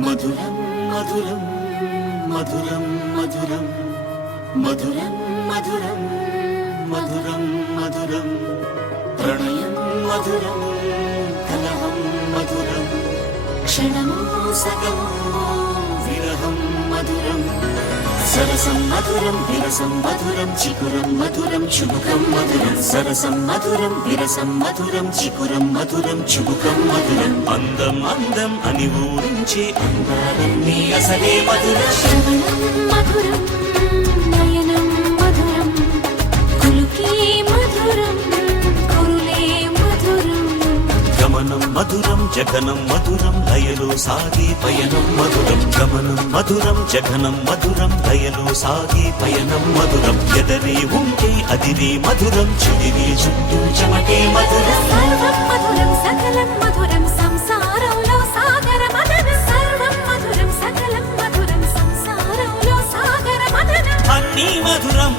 మధురం మధురం మధురం మధురం మధురం మధురం మధురం మధురం ప్రణయం మధురం కలహం మధురం క్షణమో సగమో విరహం మధురం సరసం మధురం విరసం మధురం చికురం మధురం చుబుకం మధురం సరసం మధురం విరసం మధురం చికురం మధురం చుబుకం మధురం అందం అందం అని ఊరించే అందాలన్నీ అసలే మధురం మధురం నయనం మధురం కులుకే మధురం కురులే మధురం గమనం మధురం జగనం మధురం లయలో సాగే పయనం మధురం గమనం మధురం జగనం మధురం లయలో సాగే పయనం మధురం ఎదరే ఉంటే అదిరే మధురం చెదిరే చుట్టూ చెమటే మధురం సర్వం మధురం సకలం మధురం సంసారంలో సాగర మదనం సర్వం మధురం సకలం మధురం సంసారంలో సాగర మదనం అన్నీ మధురం